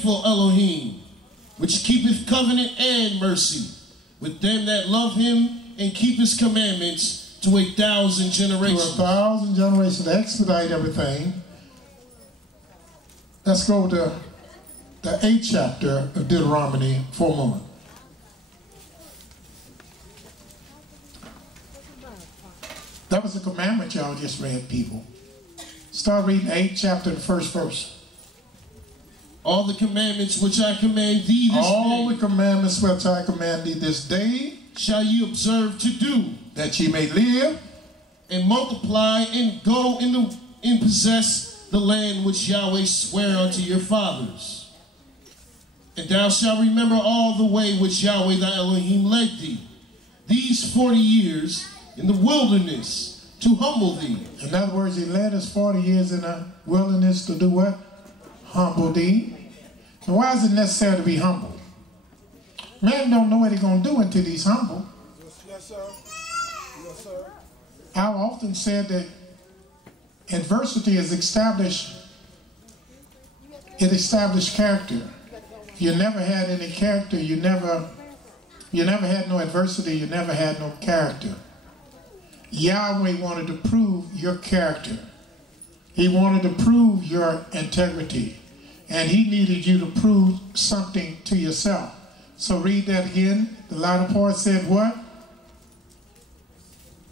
faithful Elohim, which keepeth covenant and mercy with them that love him and keep his commandments to 1,000 generations. To 1,000 generations, to expedite everything. Let's go to the 8th chapter of Deuteronomy for a moment. That was the commandment y'all just read, people. Start reading 8th chapter, the 1st verse. All the commandments which I command thee this day. All the commandments which I command thee this day shall ye observe to do, that ye may live and multiply and go and possess the land which Yahweh sware unto your fathers. And thou shalt remember all the way which Yahweh thy Elohim led thee these 40 years in the wilderness to humble thee. In other words, he led us 40 years in the wilderness to do what? Humble thee. And why is it necessary to be humble? Man don't know what he's going to do until he's humble. Yes, sir. Yes, sir. I've often said that adversity is established character. If you never had any character, you never had no adversity, you never had no character. Yahweh wanted to prove your character. He wanted to prove your integrity. And he needed you to prove something to yourself. So read that again. The latter part said what?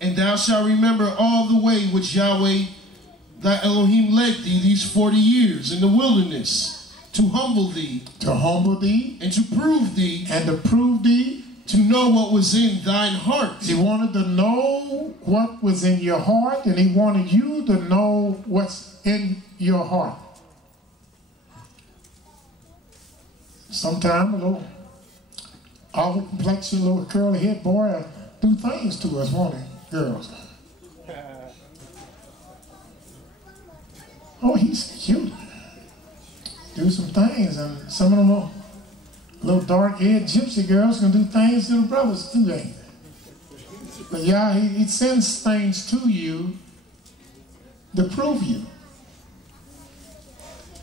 And thou shalt remember all the way which Yahweh thy Elohim led thee these 40 years in the wilderness to humble thee. To humble thee. And to prove thee. And to prove thee. To know what was in thine heart. He wanted to know what was in your heart, and he wanted you to know what's in your heart. Sometimes a little olive complexion, little curly head boy do things to us, won't he, girls? Oh, he's cute. Do some things, and some of them little dark-haired gypsy girls can do things to the brothers too, ain't they? But yeah, he sends things to you to prove you.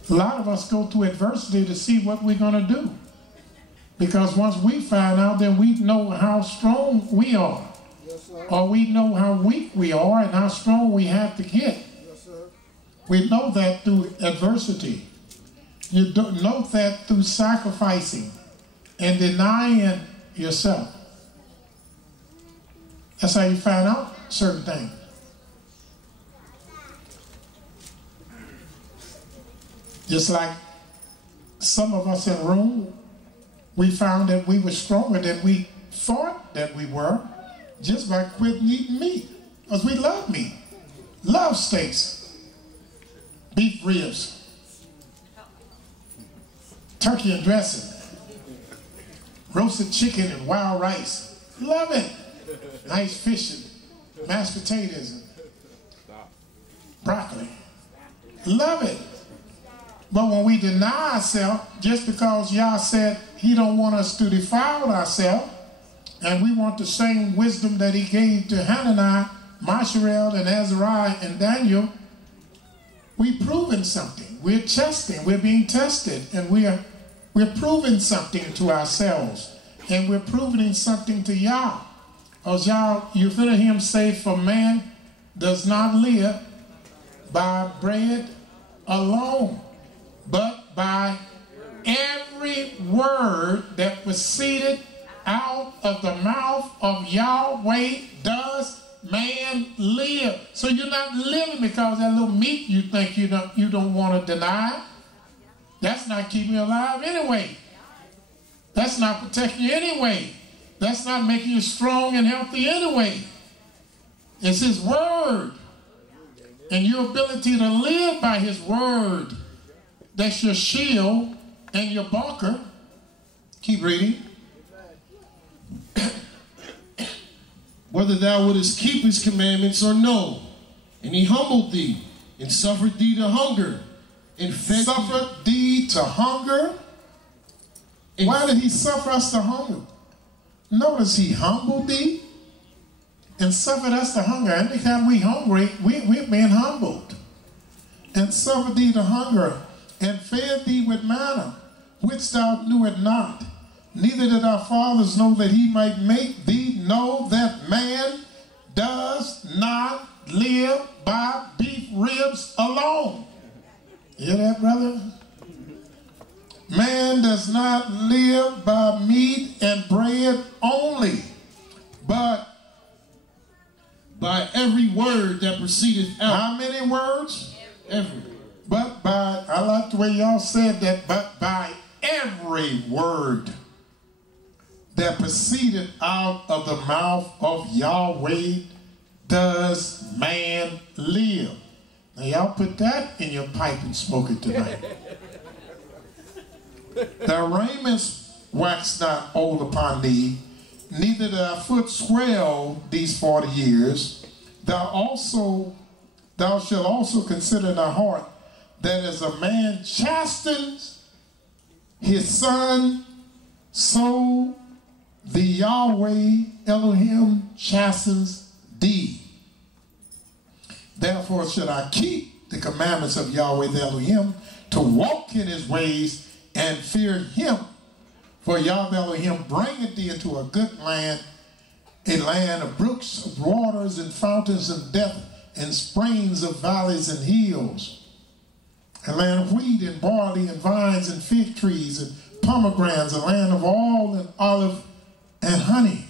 A lot of us go through adversity to see what we're going to do. Because once we find out, then we know how strong we are. Yes, sir. Or we know how weak we are and how strong we have to get. Yes, sir. We know that through adversity. You know that through sacrificing and denying yourself. That's how you find out certain things. Just like some of us in the room, we found that we were stronger than we thought that we were just by quitting eating meat. Because we love meat. Love steaks, beef ribs, turkey and dressing, roasted chicken and wild rice. Love it. Nice fish and mashed potatoes and broccoli. Love it. But when we deny ourselves, just because Yah said he don't want us to defile ourselves, and we want the same wisdom that he gave to Hananiah, YisraEL, and Azariah, and Daniel, we're proving something. We're testing. We're being tested. And we're proving something to ourselves. And we're proving something to Yah. Because Yah, you hear him say, for man does not live by bread alone, but by every word that proceeded out of the mouth of Yahweh does man live. So you're not living because that little meat you think you don't want to deny. That's not keeping you alive anyway. That's not protecting you anyway. That's not making you strong and healthy anyway. It's his word. And your ability to live by his word. That's your shield and your buckler. Keep reading. Whether thou wouldest keep his commandments or no. And he humbled thee, and suffered thee to hunger, and fed suffered thee to hunger. And why did he suffer us to hunger? Notice he humbled thee and suffered us to hunger. Anytime we hungry, we're being humbled. And suffered thee to hunger, and fed thee with manna, which thou knewest not, neither did our fathers know, that he might make thee know that man does not live by beef ribs alone. You hear that, brother? Man does not live by meat and bread only, but by every word that proceedeth out. how many words? Every. But by, I like the way y'all said that, but by every word that proceeded out of the mouth of Yahweh does man live. Now y'all put that in your pipe and smoke it tonight. Thy raiments wax not old upon thee, neither thy foot swell these 40 years. Thou shalt also consider in thy heart that as a man chastens his son, so the Yahweh Elohim chastens thee. Therefore should I keep the commandments of Yahweh the Elohim, to walk in his ways and fear him. For Yahweh Elohim bringeth thee into a good land, a land of brooks, of waters, and fountains of depth, and springs of valleys and hills, a land of wheat and barley and vines and fig trees and pomegranates, a land of oil and olive and honey,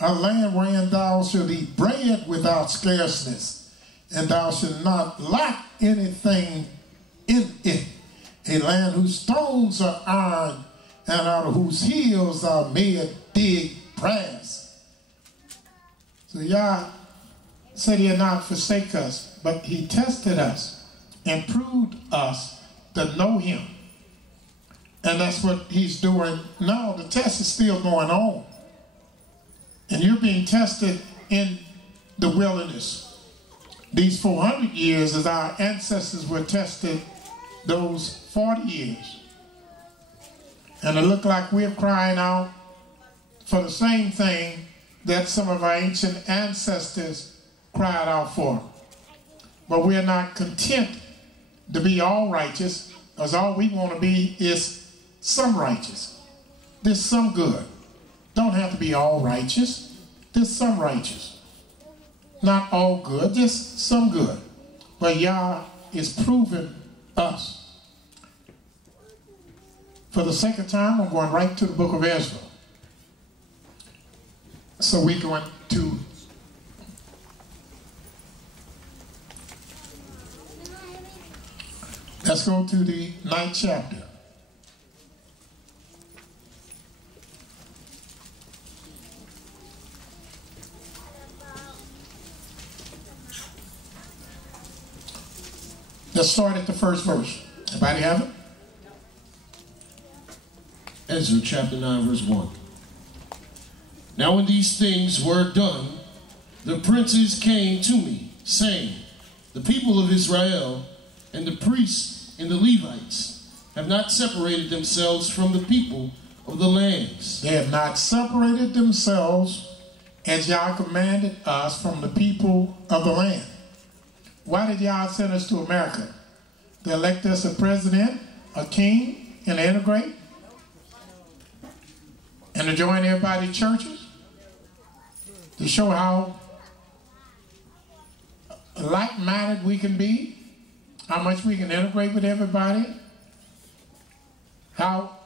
a land wherein thou shalt eat bread without scarceness, and thou shalt not lack anything in it, a land whose stones are iron, and out of whose hills thou mayest dig brass. So Yah said he'll not forsake us, but he tested us and proved us to know him. And that's what he's doing now. The test is still going on. And you're being tested in the wilderness. These 400 years as our ancestors were tested those 40 years. And it looked like we're crying out for the same thing that some of our ancient ancestors cried out for. But we're not content to be all righteous, because all we want to be is some righteous. There's some good. Don't have to be all righteous. There's some righteous. Not all good, just some good. But Yah is proving us. For the second time, I'm going right to the book of Ezra. So we're going to let's go to the 9th chapter. Let's start at the first verse. Everybody have it? Ezra chapter 9 verse 1. Now when these things were done, the princes came to me, saying, the people of Israel and the priests and the Levites have not separated themselves from the people of the lands. They have not separated themselves as Yah commanded us from the people of the land. Why did Yah send us to America? To elect us a president, a king, and to integrate? And to join everybody's churches? To show how like-minded we can be? How much we can integrate with everybody? How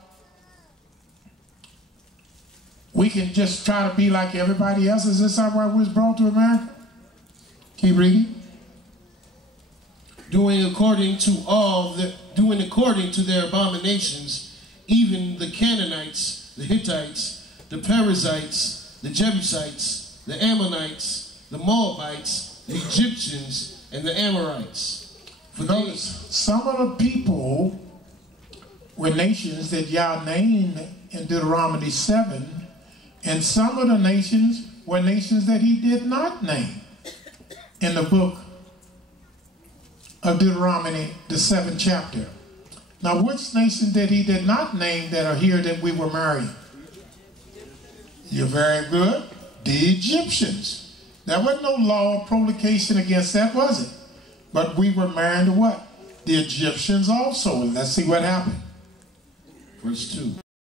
we can just try to be like everybody else? Is this why we was brought to America? Keep reading. Doing according to their abominations, even the Canaanites, the Hittites, the Perizzites, the Jebusites, the Ammonites, the Moabites, the Egyptians, and the Amorites. For notice, some of the people were nations that Yah named in Deuteronomy 7, and some of the nations were nations that he did not name in the book of Deuteronomy, the 7th chapter. Now, which nation did he did not name that are here that we were marrying? You're very good. The Egyptians. There wasn't no law of provocation against that, was it? But we were marrying to what? The Egyptians also. And let's see what happened. Verse 2.